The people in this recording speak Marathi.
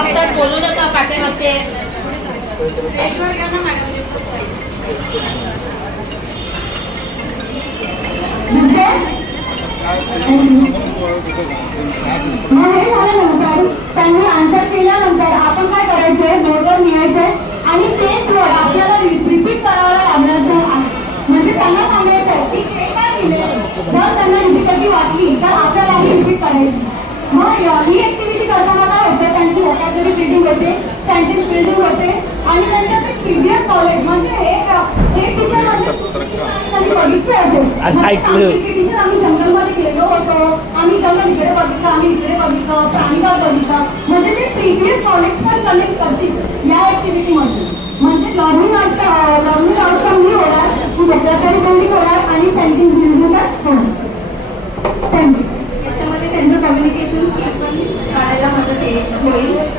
बघतात बोलू नका पाठीमागचे स्टेजवर घ्या ना मॅडम. त्यांनी आन्सर केल्यानंतर आपण काय करायचंय बोर्डवर लिहायचंय आणि तेच वर्ड आपल्याला रिपीट करावं लागणार. म्हणजे त्यांना सांगायचंय की ते काय लिहिले जर त्यांना डिफिकल्टी वाटली तर आपल्यालाही रिपीट करायची. मग ही ऍक्टिव्हिटी करताना काय होतं त्यांची वोकॅब्युलरी बिल्डिंग होते, सेंटेन्स बिल्डिंग होते आणि त्यांचं ते प्रिव्हियस नॉलेज म्हणजे हे टीचर त्यांनी बघितले असेल. टीचर आम्ही जंगलमध्ये गेलो होतो, आम्ही जंगल इकडे बघितलं, आम्ही इकडे बघितलं, प्राणीबाग बघितलं, म्हणजे ते प्रिव्हियस नॉलेज पण कलेक्ट करतील या ऍक्टिव्हिटीमध्ये. म्हणजे लर्निंग आउटकम ही होणार, वोकॅब्युलरी बिल्डिंग होणार आणि सेंटेन्स बिल्डिंगच होणार. थँक्यू. त्याच्यामध्ये त्यांचं कम्युनिकेशन स्किल पण काढायला मदत होईल.